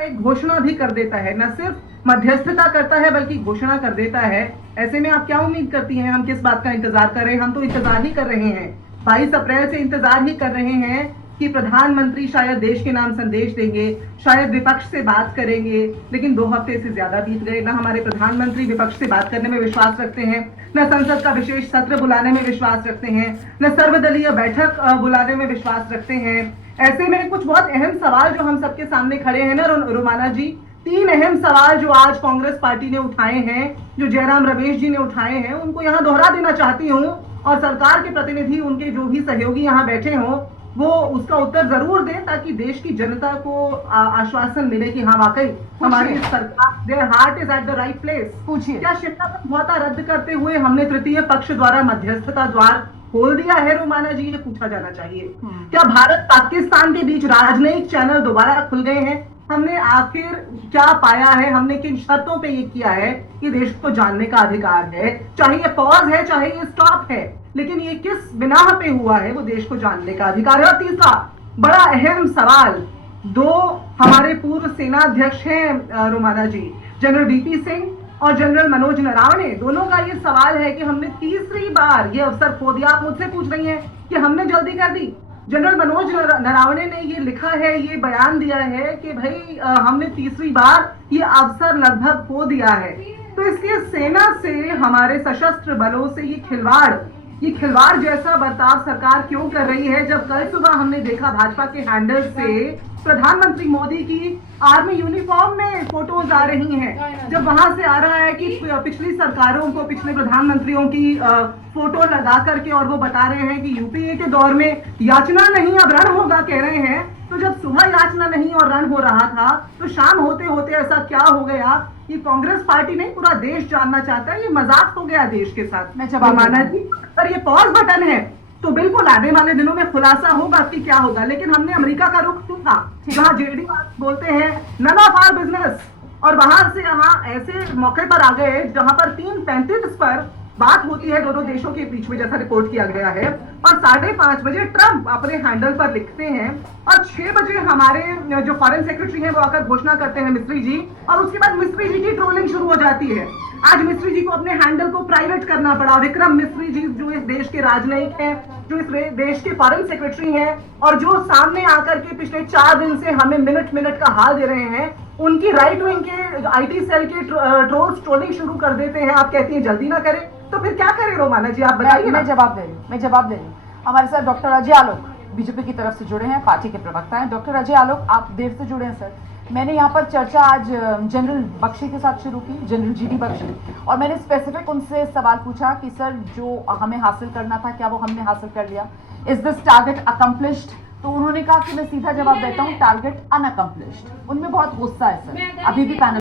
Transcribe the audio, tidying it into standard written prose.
एक घोषणा भी कर देता है, न सिर्फ मध्यस्थता करता है बल्कि घोषणा कर देता है। ऐसे में आप क्या उम्मीद करती हैं हम किस बात का इंतजार कर रहे हैं? हम तो इंतजार ही कर रहे हैं, 22 अप्रैल से इंतजार ही कर रहे हैं कि प्रधानमंत्री शायद देश के नाम संदेश देंगे, शायद विपक्ष से बात करेंगे, लेकिन 2 हफ्ते से ज्यादा बीत गए। ना हमारे प्रधानमंत्री विपक्ष से बात करने में विश्वास रखते हैं, न संसद का विशेष सत्र बुलाने में विश्वास रखते हैं, न सर्वदलीय बैठक बुलाने में विश्वास रखते हैं। ऐसे में कुछ बहुत अहम सवाल जो हम सबके सामने खड़े हैं ना रोमाना जी, 3 अहम सवाल जो आज कांग्रेस पार्टी ने उठाए हैं, जो जयराम रमेश जी ने उठाए हैं, उनको यहाँ दोहरा देना चाहती हूँ और सरकार के प्रतिनिधि, उनके जो भी सहयोगी यहाँ बैठे हों, वो उसका उत्तर जरूर दें ताकि देश की जनता को आश्वासन मिले कि हाँ वाकई हमारी सरकार, their heart is at the right place. पूछिए, क्या शिमला समझौता रद्द करते हुए हमने तृतीय पक्ष द्वारा मध्यस्थता द्वार खोल दिया है रोमाना जी? ये पूछा जाना चाहिए। क्या भारत पाकिस्तान के बीच राजनयिक चैनल दोबारा खुल गए हैं? हमने आखिर क्या पाया है? हमने किन शर्तों पे ये किया है कि देश को जानने का अधिकार है? चाहे ये पॉज है, चाहे ये स्टॉप है, लेकिन ये किस बिना पे हुआ है? वो देश को जानने का अधिकार है। और तीसरा बड़ा अहम सवाल, 2 हमारे पूर्व सेना अध्यक्ष हैं रोमाना जी, जनरल वीपी सिंह और जनरल मनोज नरावणे, दोनों का ये सवाल है कि हमने तीसरी बार ये अवसर खो दिया। आप मुझसे पूछ रही हैं कि हमने जल्दी कर दी। जनरल मनोज नरावणे ने ये लिखा है, ये बयान दिया है कि भाई हमने तीसरी बार ये अवसर लगभग खो दिया है। तो इसलिए सेना से, हमारे सशस्त्र बलों से ये खिलवाड़ जैसा बर्ताव सरकार क्यों कर रही है? जब कल सुबह हमने देखा भाजपा के हैंडल से प्रधानमंत्री मोदी की आर्मी यूनिफॉर्म में फोटोज आ रही हैं, जब वहां से आ रहा है कि पिछली सरकारों को, पिछले प्रधानमंत्रियों की फोटो लगा करके, और वो बता रहे हैं कि यूपीए के दौर में याचना नहीं अब रण होगा कह रहे हैं। तो जब सुबह याचना नहीं और रण हो रहा था, तो शाम होते होते ऐसा क्या हो गया कि कांग्रेस पार्टी नहीं पूरा देश जानना चाहता है? ये मजाक हो गया देश के साथ। मैं जवाब माना जी, अगर ये पॉज बटन है तो बिल्कुल आने वाले दिनों में खुलासा होगा कि क्या होगा। लेकिन हमने अमेरिका का रुख किया, जहां जेडी बोलते हैं नन ऑफ आवर बिजनेस, और वहां से यहाँ ऐसे मौके पर आ गए जहां पर 3:35 पर बात होती है दोनों देशों के बीच में, जैसा रिपोर्ट किया गया है, और 5:30 बजे ट्रंप अपने हैंडल पर लिखते हैं, और 6 बजे हमारे जो फॉरेन सेक्रेटरी हैं वो आकर घोषणा करते हैं, मिस्री जी, और उसके बाद मिस्री जी की ट्रोलिंग शुरू हो जाती है। आज मिस्री जी को अपने हैंडल को प्राइवेट करना पड़ा। विक्रम मिस्री जी जो इस देश के राजनयिक हैं, जो इस देश के फॉरेन सेक्रेटरी हैं, और जो सामने आकर के पिछले 4 दिन से हमें मिनट मिनट का हाल दे रहे हैं, उनकी राइट विंग के आईटी सेल के ट्रोलिंग शुरू कर देते हैं। आप कहती हैं जल्दी ना करें, तो फिर क्या करें रोमाना जी? आप बताइए। मैं जवाब दे रही हूँ। हमारे साथ डॉक्टर अजय आलोक बीजेपी की तरफ से जुड़े हैं, पार्टी के प्रवक्ता हैं। डॉक्टर अजय आलोक, आप देर से जुड़े हैं सर। मैंने यहाँ पर चर्चा आज जनरल बख्शी के साथ शुरू की, जनरल जीडी बख्शी, और मैंने स्पेसिफिक उनसे सवाल पूछा कि सर जो हमें हासिल करना था, क्या वो हमने हासिल कर लिया? Is this target accomplished? तो उन्होंने कहा कि मैं सीधा जवाब देता हूँ, टारगेट अनअकम्प्लिश्ड। उनमें बहुत गुस्सा है सर। अभी भी पैनल